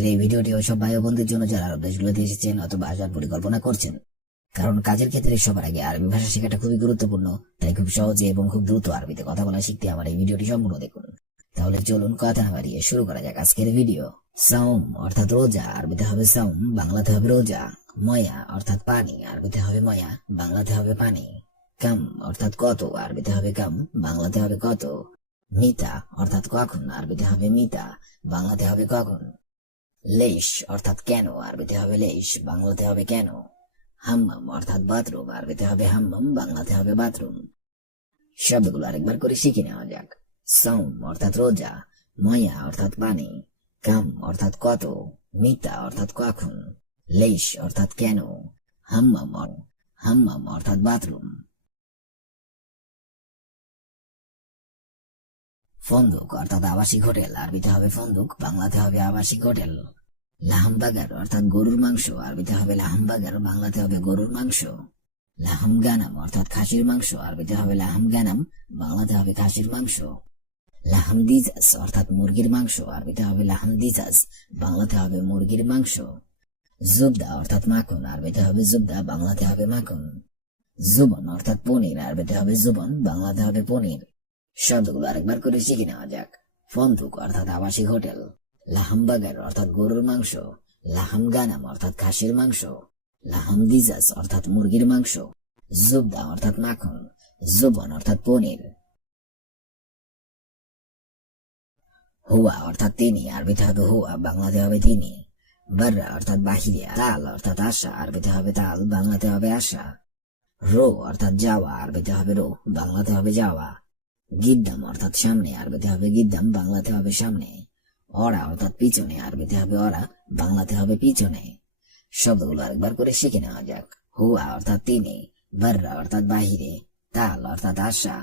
আজকের এই ভিডিওটি ওইসব ভাই ও বন্ধুদের জন্য যারা আরব দেশগুলোতে এসেছেন অথবা আসার পরিকল্পনা করছেন, কারণ কাজের ক্ষেত্রে সবার আগে আরবি ভাষা শেখাটা খুবই গুরুত্বপূর্ণ। তাই খুব সহজে এবং খুব দ্রুত আরবিতে কথা বলা শিখতে আমার এই ভিডিওটি সম্পূর্ণ দেখুন। তাহলে চলুন কথা না বাড়িয়ে শুরু করা যাক আজকের ভিডিও। সাওম অর্থাৎ রোজা, আরবিতে হবে সাওম, বাংলাতে হবে রোজা। ময়া অর্থাৎ পানি, আরবিতে হবে ময়া, বাংলাতে হবে পানি। কাম অর্থাৎ কত, আরবিতে হবে কাম, বাংলাতে হবে কত। মিতা অর্থাৎ কখন, আরবিতে হবে মিতা, বাংলাতে হবে কখন। লেশ অর্থাৎ কেন, আরবিতে হবে লেশ, বাংলাতে হবে কেন। হাম্মাম অর্থাৎ বাথরুম, আরবিতে হবে হাম্মাম, বাংলাতে হবে বাথরুম। শব্দগুলো আরেকবার করে শিখে নেওয়া যাক। সাওম অর্থাৎ রোজা, ময়া অর্থাৎ পানি, কাম অর্থাৎ কত, মিতা অর্থাৎ কখন, লেশ অর্থাৎ কেন, হাম্মাম অর্থাৎ বাথরুম। ফন্দুক অর্থাৎ আবাসিক হোটেল, আরবিতে হবে ফন্দুক, বাংলাতে হবে আবাসিক হোটেল। লাহামবাগার অর্থাৎ গরুর মাংস, আরবিতে হবে লাহামবাগার, বাংলাতে হবে গরুর মাংস। লাহাম গানাম অর্থাৎ খাসির মাংস, আরবিতে হবে লাহাম গানাম, বাংলাতে হবে খাসির মাংস। লাহাম দিজাস অর্থাৎ মুরগির মাংস, আরবিতে হবে লাহাম দিজাস, বাংলাতে হবে মুরগির মাংস। জুবদা অর্থাৎ মাখন, আরবিতে হবে জুবদা, বাংলাতে হবে মাখন। জুবন অর্থাৎ পনির, আরবিতে হবে জুবন, বাংলাতে হবে পনির। শব্দগুলো আরেকবার করে শিখে নেওয়া যাক। ফন্দুক অর্থাৎ আবাসিক হোটেল, লাহামবাগার অর্থাৎ গরুর মাংস, লাহাম গানাম অর্থাৎ খাসির মাংস, লাহাম দিজাস অর্থাৎ মুরগির মাংস, জুবদা অর্থাৎ মাখন, জুবন অর্থাৎ পনির। হুয়া অর্থাৎ তিনি, আরবিতে হবে হুয়া, বাংলাতে হবে তিনি। বাররা অর্থাৎ বাহিরে, তাল অর্থাৎ আশা, আরবিতে হবে তাল, বাংলাতে হবে আশা। রো অর্থাৎ যাওয়া, আরবিতে হবে রো, বাংলাতে হবে যাওয়া। গিদ্দাম অর্থাৎ সামনে, আরবিতে হবে গিদ্দাম, বাংলাতে হবে সামনে। অরা অর্থাৎ পিছনে, আরবিতে হবে অরা, বাংলাতে হবে পিছনে। শব্দগুলো আরেকবার করে শিখে নেওয়া যাক। হুয়া অর্থাৎ তিনি, বাররা অর্থাৎ বাহিরে, তাল অর্থাৎ আশা,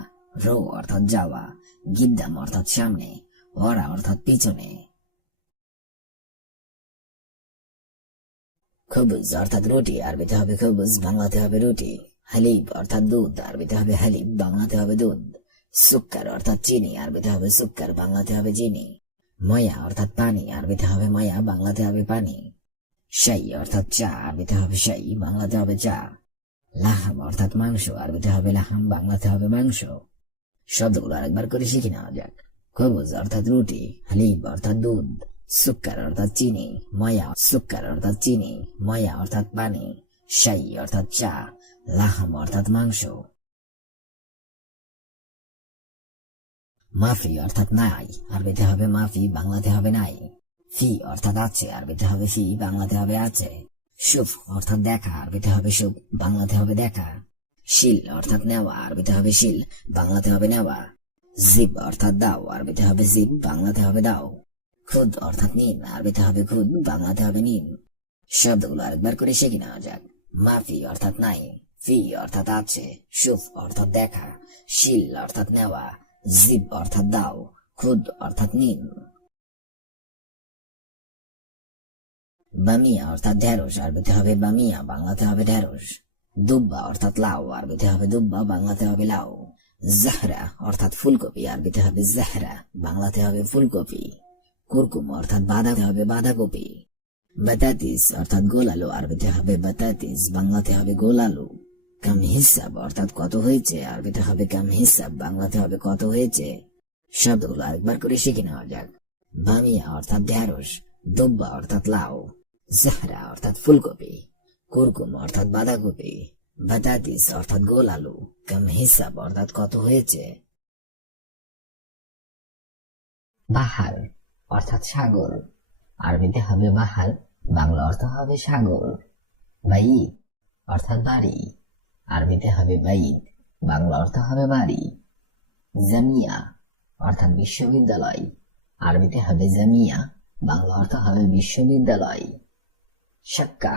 রো অর্থাৎ যাওয়া, গিদ্দাম অর্থাৎ সামনে, অরা অর্থাৎ পিছনে। খবুজ অর্থাৎ রুটি, আরবিতে হবে খবুজ, বাংলাতে হবে রুটি। হালিব অর্থাৎ দুধ, আরবিতে হবে হালিব, বাংলাতে হবে দুধ। সুক্কার অর্থাৎ চিনি, আরবিতে হবে সুক্কার, বাংলাতে হবে চিনি। ময়া অর্থাৎ পানি, আরবিতে হবে ময়া, বাংলাতে হবে পানি। শাই অর্থাৎ চা, আরবিতে হবে শাই, বাংলাতে হবে চা। লাহাম অর্থাৎ মাংস, আরবিতে হবে লাহাম, বাংলাতে হবে মাংস। শব্দগুলো আরেকবার করে শিখে নেওয়া যাক। খবুজ অর্থাৎ রুটি, হালিব অর্থাৎ দুধ, সুক্কার অর্থাৎ চিনি, সুক্কার অর্থাৎ চিনি, ময়া অর্থাৎ পানি, শাই অর্থাৎ চা, লাহাম অর্থাৎ মাংস। মাফি অর্থাৎ নাই, আরবিতে হবে মাফি, বাংলাতে হবে নাই। ফি অর্থাৎ আছে, আরবিতে হবে ফি, বাংলাতে হবে আছে। শুভ অর্থাৎ দেখা, আরবিতে হবে শুভ, বাংলাতে হবে দেখা। শিল অর্থাৎ নেওয়া, আরবিতে হবে শিল, বাংলাতে হবে নেওয়া। জিব অর্থাৎ দাও, আরবিতে হবে জিব, বাংলাতে হবে দাও। খুদ অর্থাৎ নিন, আরবিতে হবে খুদ, বাংলাতে হবে নিন। শব্দগুলো আরেকবার করে শিখে নেওয়া যাক। মাফি অর্থাৎ নাই, ফি অর্থাৎ আছে, শুভ অর্থাৎ দেখা, শিল অর্থাৎ নেওয়া, জিব অর্থাৎ দাও, খুদ অর্থাৎ নিন। বামিয়া অর্থাৎ ঢেঁড়স, আরবিতে হবে বামিয়া, বাংলাতে হবে ঢেঁড়স। দুব্বা অর্থাৎ লাউ, আরবিতে হবে দুব্বা, বাংলাতে হবে লাউ। জাহরা অর্থাৎ ফুলকপি, আরবিতে হবে জাহরা, বাংলাতে হবে ফুলকপি। কুরকুম অর্থাৎ বাঁধাতে হবে বাঁধাকপি। বাতাতিস অর্থাৎ গোল আলু, আরবিতে হবে বাতাতিস, বাংলাতে হবে গোল আলু। কাম হিসাব অর্থাৎ কত হয়েছে, আরবিতে হবে কাম হিসাব, বাংলাতে হবে কত হয়েছে। শব্দগুলো আরেকবার করে শিখে নেওয়া যাক। বামিয়া অর্থাৎ ঢেঁড়স, দুব্বা অর্থাৎ লাউ, জাহরা অর্থাৎ ফুলকপি, কুরকুম অর্থাৎ বাঁধাকপি, বাতাতিস অর্থাৎ গোল আলু, কাম হিসাব অর্থাৎ কত হয়েছে। বাহার অর্থাৎ সাগর, আরবিতে হবে বাহার, বাংলা অর্থ হবে সাগর। বাইদ অর্থাৎ বাড়ি, আরবিতে হবে বাইদ, বাংলা অর্থ হবে বাড়ি। জামিয়া অর্থাৎ বিশ্ববিদ্যালয়, আরবিতে হবে জামিয়া, বাংলা অর্থ হবে বিশ্ববিদ্যালয়। শাক্কা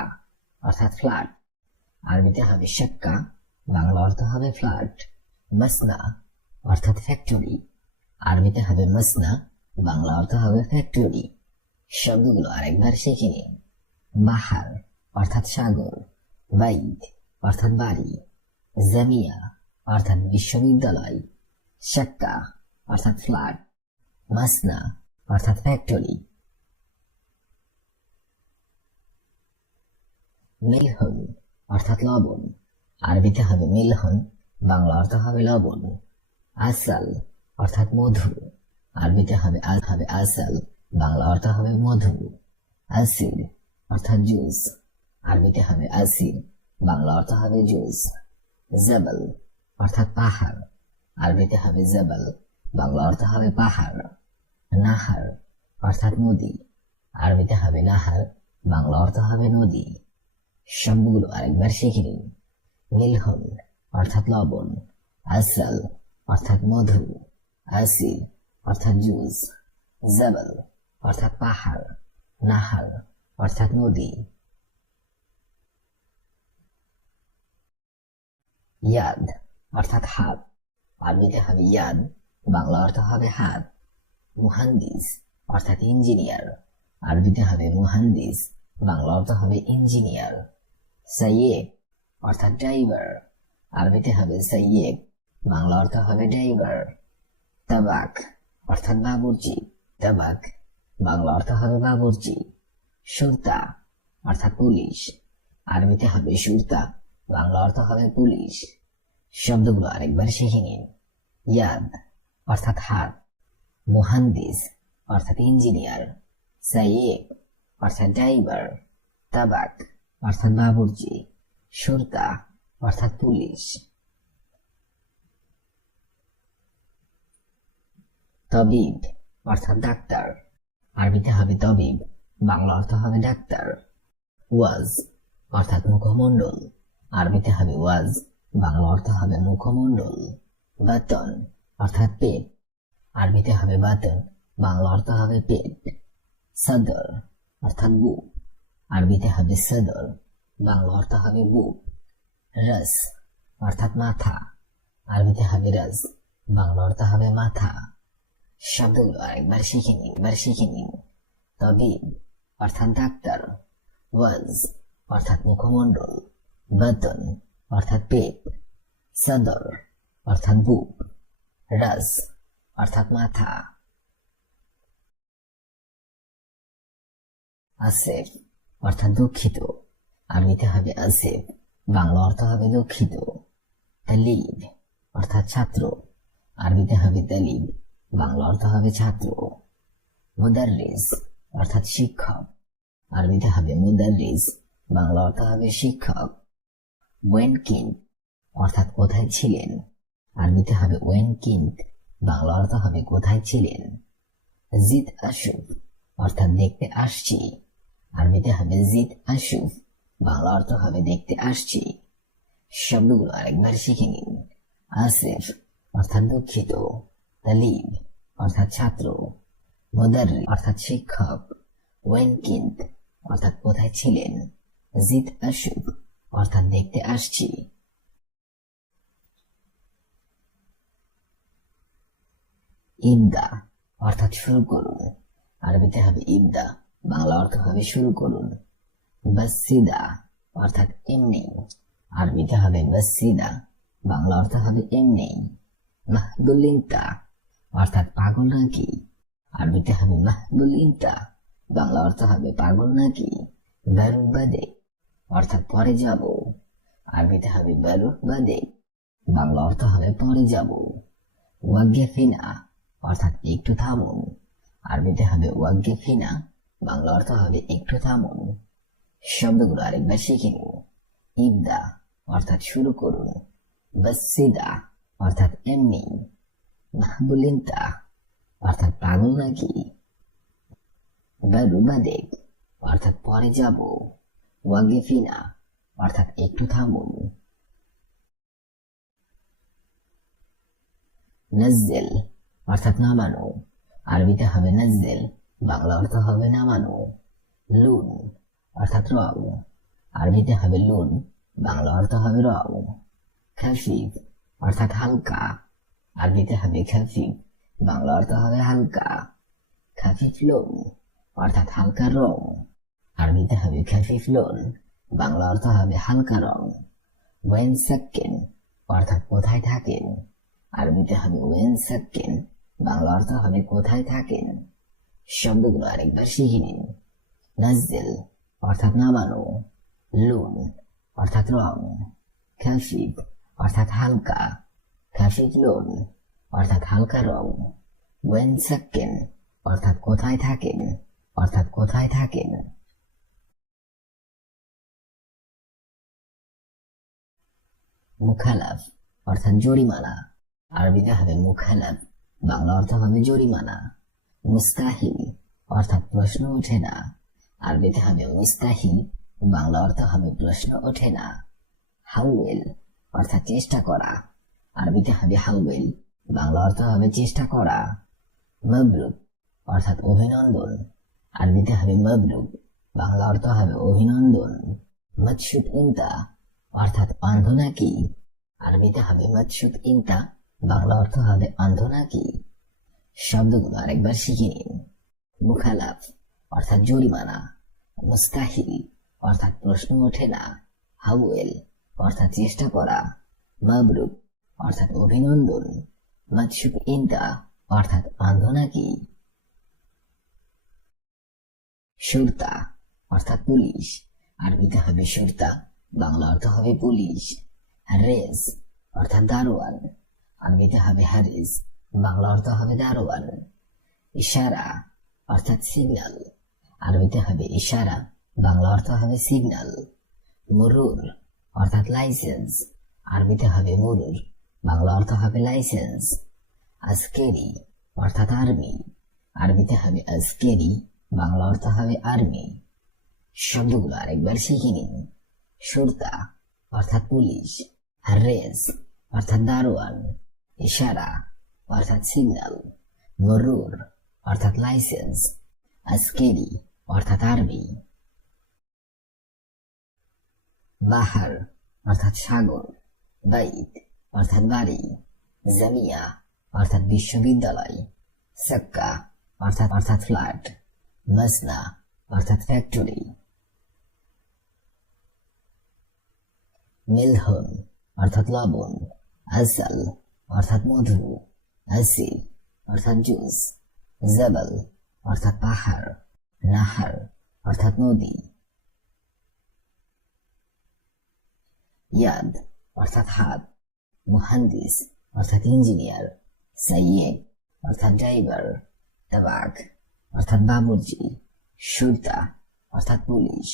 অর্থাৎ ফ্ল্যাট, আরবিতে হবে শাক্কা, বাংলা অর্থ হবে ফ্ল্যাট। মাসনা অর্থাৎ ফ্যাক্টরি, আরবিতে হবে মাসনা, বাংলা অর্থ হবে ফ্যাক্টরি। শব্দগুলো আরেকবার শিখে নিন। বাহার অর্থাৎ সাগর, বাইদ অর্থাৎ বাড়ি, জামিয়া অর্থাৎ বিশ্ববিদ্যালয়, শাক্কা অর্থাৎ ফ্ল্যাট, মাসনা অর্থাৎ ফ্যাক্টরি। মিলহুন অর্থাৎ লবণ, আরবিতে হবে মিলহুন, বাংলা অর্থ হবে লবণ। আসাল অর্থাৎ মধু, আরবিতে হবে আসাল, বাংলা অর্থ হবে মধু। আসির অর্থাৎ জুস, আরবিতে হবে আসির, বাংলা অর্থ হবে জুস। জবল অর্থাৎ পাহাড়, আরবিতে হবে জবল, বাংলা অর্থ হবে পাহাড়। নাহার অর্থাৎ নদী, আরবিতে হবে নাহার, বাংলা অর্থ হবে নদী। শব্দগুলো আরেকবার শিখে নিন। মিলহুন অর্থাৎ লবণ, আসাল অর্থাৎ মধু, আসির অর্থাৎ জুস, জবল অর্থাৎ পাহাড়, নাহার অর্থাৎ নদী। ইয়াদ অর্থাৎ হাত, আরবিতে হবে ইয়াদ, বাংলা অর্থ হবে হাত। মুহান্দিস অর্থাৎ ইঞ্জিনিয়ার, আরবিতে হবে মুহান্দিস, বাংলা অর্থ হবে ইঞ্জিনিয়ার। সাইয়েক অর্থাৎ ড্রাইভার, আরবিতে হবে সাইয়েক, বাংলা অর্থ হবে ড্রাইভার। তাবাক অর্থাৎ বাবুর্চি, তাবাক, বাংলা অর্থ হবে বাবুর্চি। সুরতা অর্থাৎ পুলিশ, আরবিতে হবে সুরতা, বাংলা অর্থ হবে পুলিশ। শব্দগুলো আরেকবার শিখে নিন। ইয়াদ অর্থাৎ হাত, মুহান্দিস অর্থাৎ ইঞ্জিনিয়ার, সাইয়েক অর্থাৎ ড্রাইভার, তাবাক অর্থাৎ বাবুর্চি, সুরতা অর্থাৎ পুলিশ। তবিব অর্থাৎ ডাক্তার, আরবিতে হবে তবিব, বাংলা অর্থ হবে ডাক্তার। ওয়াজ অর্থাৎ মুখমণ্ডল, আরবিতে হবে ওয়াজ, বাংলা অর্থ হবে মুখমণ্ডল। বাতন অর্থাৎ পেট, আরবিতে হবে বাতন, বাংলা অর্থ হবে পেট। সদর অর্থাৎ বুক, আরবিতে হবে সদর, বাংলা অর্থ হবে বুক। রস অর্থাৎ মাথা, আরবিতে হবে রস, বাংলা অর্থ হবে মাথা। শব্দগুলো আরেকবার শিখে নিন। তবিব অর্থাৎ ডাক্তার, ওয়াজ অর্থাৎ মুখমণ্ডল, বাতন অর্থাৎ পেট, সদর অর্থাৎ বুক, রস অর্থাৎ মাথা। আসেফ অর্থাৎ দুঃখিত, আরবিতে হবে আসেফ, বাংলা অর্থ হবে দুঃখিত। তালিব অর্থাৎ ছাত্র, আরবিতে হবে তালিব, বাংলা অর্থ হবে ছাত্র। মুদাররিস অর্থাৎ শিক্ষক, আরবিতে হবে মুদাররিস, বাংলা অর্থ হবে শিক্ষক। ওয়েন কিন্ট অর্থাৎ কোথায় ছিলেন, আরবিতে হবে ওয়েন কিন্ট, বাংলা অর্থ হবে কোথায় ছিলেন। জিদ আশুফ অর্থাৎ দেখতে আসছি, আরবিতে হবে জিদ আশুফ, বাংলা অর্থ হবে দেখতে আসছি। শব্দগুলো আরেকবার শিখে নিন। আসিফ অর্থাৎ দুঃখিত, তালিব অর্থাৎ ছাত্র, মুদাররিস অর্থাৎ শিক্ষক, ওয়েন কিন্ট অর্থাৎ কোথায় ছিলেন, জিদ আশুফ অর্থাৎ দেখতে আসছি। ইবদা অর্থাৎ শুরু করুন, আরবিতে হবে ইবদা, বাংলা অর্থ হবে শুরু করুন। বাসিদা অর্থাৎ এমনি, আরবিতে হবে বাসিদা, বাংলা অর্থ হবে এমনি। মাহবুলিনতা অর্থাৎ পাগল নাকি, আরবিতে হবে মাহবুলিনতা, বাংলা অর্থ হবে পাগল নাকি। বারুবাদে অর্থাৎ পরে যাব, আরবিতে হবে বারুবাদে, বাংলা অর্থ হবে পরে যাব। ওয়াগেফিনা অর্থাৎ একটু থামুন, আরবিতে হবে ওয়াগেফিনা, বাংলা অর্থ হবে একটু থামুন। শব্দগুলো আরেকবার শিখে নিন। ইবদা অর্থাৎ শুরু করুন, বাসিদা অর্থাৎ এমনি, মাহবুলিনতা অর্থাৎ পাগল নাকি, বারুবাদেক অর্থাৎ পরে যাব, ওয়াগেফিনা অর্থাৎ একটু থামুন। নাজ্জেল অর্থাৎ নামানো, আরবিতে হবে নাজ্জেল, বাংলা অর্থ হবে নামানো। লুন অর্থাৎ রং, আরবিতে হবে লুন, বাংলা অর্থ হবে রং। খাফিফ অর্থাৎ হালকা, আরবিতে হবে খাফিফ, বাংলা অর্থ হবে হালকা। খাফিফ লোন অর্থাৎ হালকা রং, আরবিতে হবে খাফিফ লোন, বাংলা অর্থ হবে হালকা রং। ওয়েন সাক্কেন অর্থাৎ কোথায় থাকেন, আরবিতে হবে ওয়েন সাক্কেন, বাংলা অর্থ হবে কোথায় থাকেন। শব্দগুলো আরেকবার শিখে নিন। নাজ্জেল অর্থাৎ নামানো, লুন অর্থাৎ রং, খাফিফ অর্থাৎ হালকা, খাফিফ লুন অর্থাৎ হালকা রং, ওয়েন সাক্কেন অর্থাৎ কোথায় থাকেন, অর্থাৎ কোথায় থাকেন। মুখালাফ অর্থাৎ জরিমানা, আরবিতে হবে মুখালাফ, বাংলা অর্থ হবে জরিমানা। মুস্তাহিল অর্থাৎ প্রশ্ন ওঠে না, আরবিতে হবে মুস্তাহিল, বাংলা অর্থ হবে প্রশ্ন ওঠে না। হাউয়েল অর্থাৎ চেষ্টা করা, আরবিতে হবে হাউয়েল, বাংলা অর্থ হবে চেষ্টা করা। মবরুক অর্থাৎ অভিনন্দন, আরবিতে হবে মবরুক, বাংলা অর্থ হবে অভিনন্দন। মৎসুদ ইনতা অর্থাৎ অন্ধ নাকি, আরবিতে হবে মৎসুদ ইনতা, বাংলা অর্থ হবে অন্ধ নাকি। শব্দগুলো আরেকবার শিখে নিন। মুখালাফ অর্থাৎ জরিমানা, মুস্তাহিল অর্থাৎ প্রশ্ন ওঠে না, হাউয়েল অর্থাৎ চেষ্টা করা, মবরুক অর্থাৎ অভিনন্দন, মৎসুদ ইনতা অর্থাৎ অন্ধ নাকি। শুরতা অর্থাৎ পুলিশ, আরবিতে হবে শুরতা, বাংলা অর্থ হবে পুলিশ। রেজ অর্থাৎ দারোয়ান, আরবিতে হবে হারিস, বাংলা অর্থ হবে দারোয়ান। ইশারা অর্থাৎ সিগন্যাল, আরবিতে হবে ইশারা, বাংলা অর্থ হবে সিগন্যাল। মুরুর অর্থাৎ লাইসেন্স, আরবিতে হবে মুরুর, বাংলা অর্থ হবে লাইসেন্স। আজকেরি অর্থাৎ আর্মি, আরবিতে হবে আজকেরি, বাংলা অর্থ হবে আর্মি। শব্দগুলো আরেকবার শিখে নিন। শুরতা অর্থাৎ পুলিশ, রেজ অর্থাৎ দারোয়ান, ইশারা অর্থাৎ সিগন্যাল, মরুর অর্থাৎ লাইসেন্স, আজকেরি অর্থাৎ আর্মি। বাহার অর্থাৎ সাগর, বাইত অর্থাৎ বাড়ি, জামিয়া অর্থাৎ বিশ্ববিদ্যালয়, সাক্কা অর্থাৎ ফ্ল্যাট, মসনা অর্থাৎ ফ্যাক্টরি। মিলহন অর্থাৎ লবণ, আসাল অর্থাৎ মধু, আসির অর্থাৎ জুস, জবল অর্থাৎ পাহাড়, নাহার অর্থাৎ নদী। ইয়াদ অর্থাৎ হাত, মুহান্দিস অর্থাৎ ইঞ্জিনিয়ার, সাইয়েদ অর্থাৎ ড্রাইভার, তাবাক অর্থাৎ বাবুর্চি, শুরতা অর্থাৎ পুলিশ।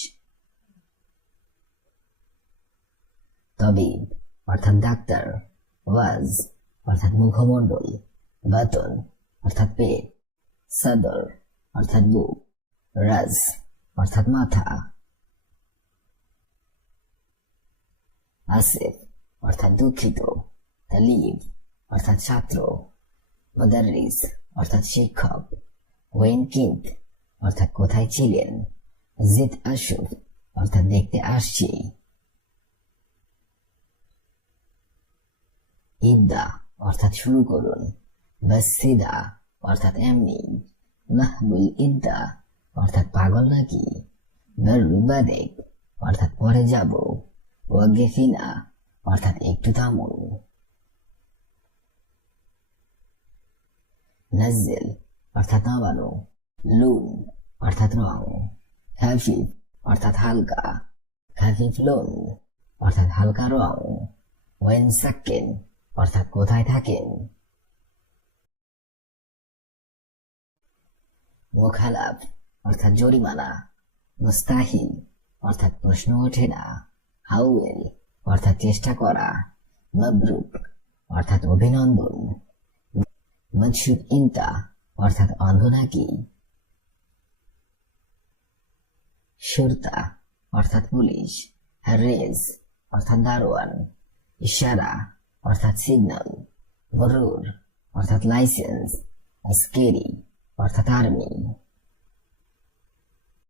তবিব অর্থাৎ ডাক্তার, ওয়াজ অর্থাৎ মুখমণ্ডল, বাতন অর্থাৎ পেট, সদর অর্থাৎ বুক, রাজ অর্থাৎ মাথা। আসিফ অর্থাৎ দুঃখিত, তালিব অর্থাৎ ছাত্র, মুদাররিস অর্থাৎ শিক্ষক, ওয়েন কিন্ত অর্থাৎ কোথায় ছিলেন, জিদ আশুফ অর্থাৎ দেখতে আসছি। ইবদা অর্থাৎ শুরু করুন, বাসিদা অর্থাৎ এমনি, মাহবুল ইদ্দা অর্থাৎ পাগল নাকি, বাদেক অর্থাৎ পরে যাব, ওয়াগেফিনা অর্থাৎ একটু থামুন। নাজ্জিল অর্থাৎ নামানো, লুন অর্থাৎ রং, খাফিফ অর্থাৎ হালকা, খাফিফ লুন অর্থাৎ হালকা রং, ওয়েন সাক্কেন অর্থাৎ কোথায় থাকেন। মুখালাফ অর্থাৎ জরিমানা, মুস্তাহিল অর্থাৎ প্রশ্ন ওঠে না, হাউয়েল অর্থাৎ চেষ্টা করা, মবরুক অর্থাৎ অভিনন্দন, মৎসুদ ইনতা অর্থাৎ অন্ধ নাকি। শুরতা অর্থাৎ পুলিশ, রেজ অর্থাৎ দারোয়ান, ইশারা অর্থাৎ সিগন্যাল, মরুর অর্থাৎ লাইসেন্স, আজকেরি অর্থাৎ আর্মি।